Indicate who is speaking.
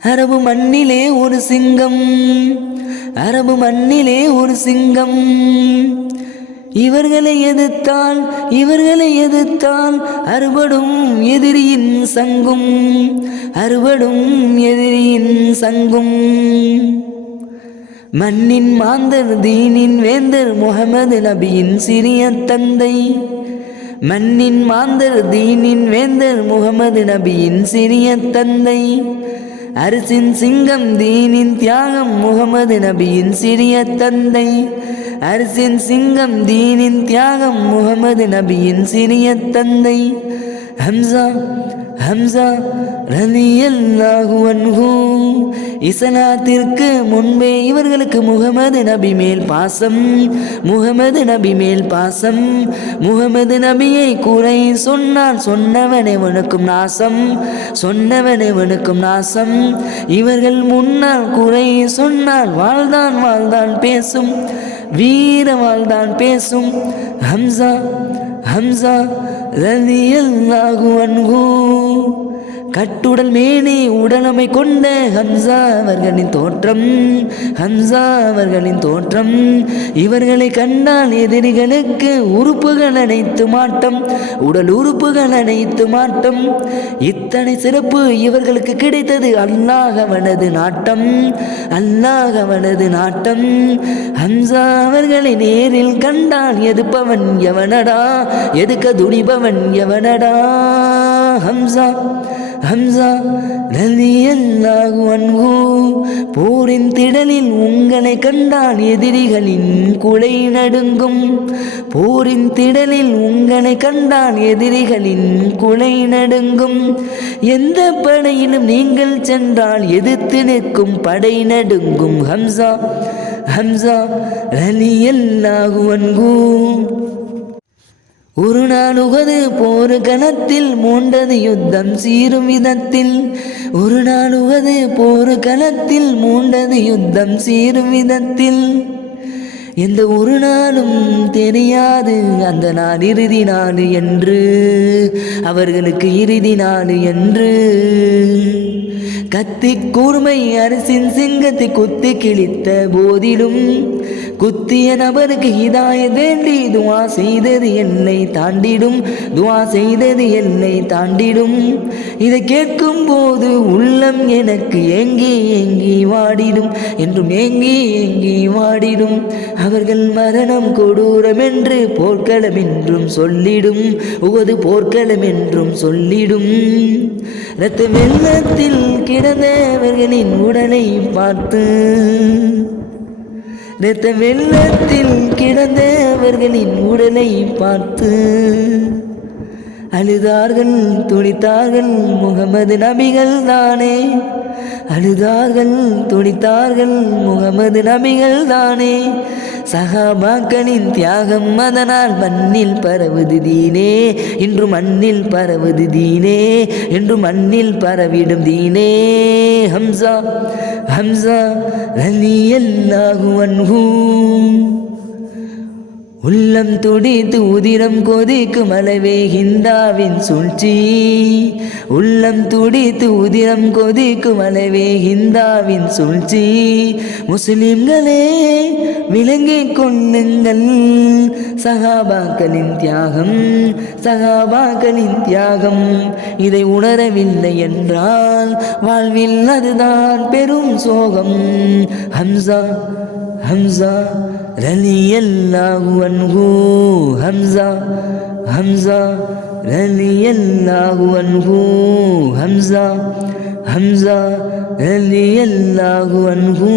Speaker 1: அரபு மண்ணிலே ஒரு சிங்கம் அரபு மண்ணிலே ஒரு சிங்கம். இவர்களை எதிர்த்தால் இவர்களை எதிர்த்தால் அறுபடும் எதிரியின் சங்கும் அறுபடும் எதிரியின் சங்கும். மண்ணின் மாந்தர் தீனின் வேந்தர் முகமது நபியின் சிறிய தந்தை. மண்ணின் மாந்தர் தீனின் வேந்தர் முகமது நபியின் சிறிய தந்தை. அரசின் சிங்கம் தீனின் தியாகம் முகமது நபியின் சிறிய தந்தை. அரசின் சிங்கம் தீனின் தியாகம் முகமது நபியின் சிறிய தந்தை. ஹம்சா ஹம்சா ரலியல்லாஹு அன்ஹு. இஸ்லாத்திற்கு முன்பே இவர்களுக்கு முகமது நபி மேல் பாசம் முகமது நபி மேல் பாசம். முகமது நபியை குறை சொன்னால் சொன்னவனவனுக்கும் நாசம் சொன்னவனவனுக்கும் நாசம். இவர்கள் முன்னால் குறை சொன்னால் வாழ்தான் வாழ்தான் பேசும். வீர வாழ்தான் பேசும் ஹம்சா ஹம்சா ரலியல்லாஹு அன்ஹு. கட்டுடல் மேனே உடலமை கொண்ட ஹம்சா அவர்களின் தோற்றம் ஹம்சா அவர்களின் தோற்றம். இவர்களை கண்டால் எதிரிகளுக்கு உறுப்புகள் அனைத்து மாட்டம் உடல் உறுப்புகள் அனைத்து மாட்டம். இத்தனை சிறப்பு இவர்களுக்கு கிடைத்தது அல்லாஹ் அவனது நாட்டம் அல்லாஹ் அவனது நாட்டம். ஹம்சா அவர்களை நேரில் கண்டால் எதுப்பவன் எவனடா எதுக்க துணிபவன் எவனடா ஹம்சா. ஹம்சா ரலியல்லாஹு அன்ஹு போரின் திடலில் உங்களை கண்டால் எதிரிகளின் குலை நடுங்கும். போரின் திடலில் உங்களை கண்டால் எதிரிகளின் குலை நடுங்கும். எந்த படையிலும் நீங்கள் சென்றால் எதிர்த்து நிற்கும் படை நடுங்கும். ஹம்சா ஹம்சா ரலியல்லாஹு அன்ஹு ஒரு நாள் உகது போரு களத்தில் மூண்டது யுத்தம் சீரும் விதத்தில். ஒரு நாள் உகது போரு களத்தில் மூண்டது யுத்தம் சீரும் விதத்தில். எந்த ஒரு நாளும் தெரியாது அந்த நாள் இறுதி நாள் என்று. அவர்களுக்கு இறுதி நாள் என்று. கத்தி கூர்மை அரசின் சிங்கத்தை குத்தி கிழித்த போதிலும். குத்திய நபருக்கு ஹிதாய வேண்டி துவா செய்தது என்னை தாண்டிடும். துவா செய்தது என்னை தாண்டிடும். இதை கேட்கும் போது உள்ளம் எனக்கு ஏங்கி ஏங்கி வாடிடும். என்றும் ஏங்கி ஏங்கி வாடிடும். அவர்கள் மரணம் கொடூரம் என்று போர்க்களம் என்றும் சொல்லிடும். உவது போர்க்களம் என்றும் சொல்லிடும். இரத்த வெள்ளத்தில் கிடந்தவர்களின் உடலை பார்த்து இரத்த வெள்ளத்தில் கிடந்த அவர்களின் உடலை பார்த்து அழுதார்கள் துடித்தார்கள் முகமது நபிகள் தானே. அழுதார்கள் துடித்தார்கள் முகமது நபிகள் தானே. சகாபாக்களின் தியாகம் அதனால் மண்ணில் பரவுது தீனே. இன்று மண்ணில் பரவுது தீனே. என்று மண்ணில் பரவிடும் தீனே. ஹம்சா ஹம்சா ரலியல்லாஹு ஹூ உள்ளம் துடித்து உதிரம் கொதிக்கும் அளவே ஹிந்தாவின் சூழ்ச்சி. உள்ளம் துடித்து உதிரம் கொதிக்கும் அளவே ஹிந்தாவின் சூழ்ச்சி. முஸ்லிம்களே விளங்கிக் கொள்ளுங்கள். சகாபாக்களின் தியாகம் சகாபாக்களின் தியாகம். இதை உணரவில்லை என்றால் வாழ்வில் அதுதான் பெரும் சோகம். ஹம்சா ஹம்சா ரலியல்லாஹு அன்ஹு ஹம்சா ஹம்சா ரலியல்லாஹு அன்ஹு ஹம்சா ஹம்சா ரலியல்லாஹு அன்ஹு